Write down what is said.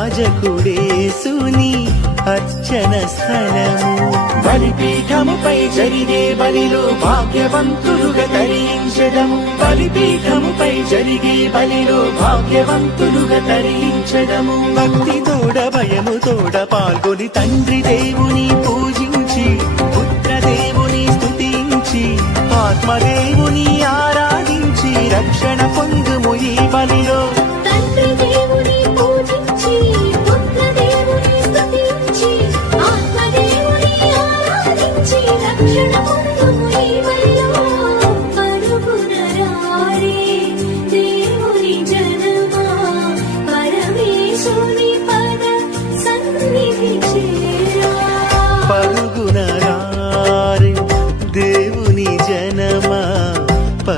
రాజకుడేసుని అర్చన స్థలము. బలిపీఠముపై జరిగే బలిలో భాగ్యవంతులుగా తరించడము బలిపీఠముపై జరిగే బలిలో భాగ్యవంతులుగా తరించడము భక్తి తోడ భయము తోడ పాల్గొని తండ్రి దేవుని పూజించి పుత్రదేవుని స్థుతించి ఆత్మదేవుని ఆ Thank you.